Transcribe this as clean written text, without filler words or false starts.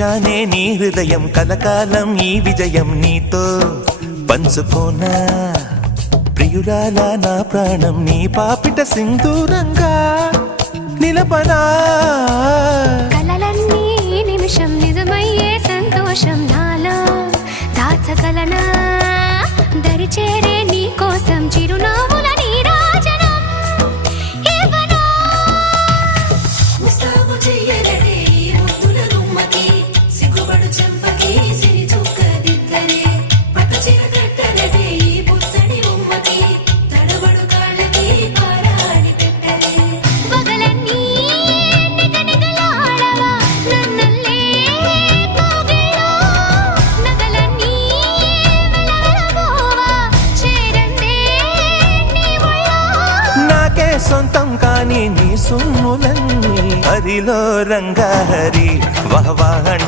ఇచ్చానే నీ హృదయం కలకాలం ఈ విజయం నీతో పంచుకోనా ప్రియురాలా నా ప్రాణం నీ పాపిట సింధూరంగా నిలపనా కలలన్నీ నిమిషం నిజమయ్యే సంతోషం నాలో దాచగలనా దరిచేరే నీ కోసం చిరునవ్వుల నీరాజనం ఇవ్వనా ముస్తాబు చెయ్యలనే ఈ ముద్దుల గుమ్మకి సిగ్గుపడు చెంపకి సిరి చుక్క దిద్దరే పట్టు చీర కట్టలనే ఈ పుత్తడి బొమ్మకి తడబడు కాళ్ళకి పారాడి పెట్టరే పగలన్నీ నిగనిగలాడవా నన్నల్లే కోగిలో నగలన్నీ వెలవెలబోవా చేరందే నీ ఒళ్ళో నాకే సొంతం కాని నీ సొమ్ములన్నీ హరిలో రంగా హరి వాహ్ వాహ్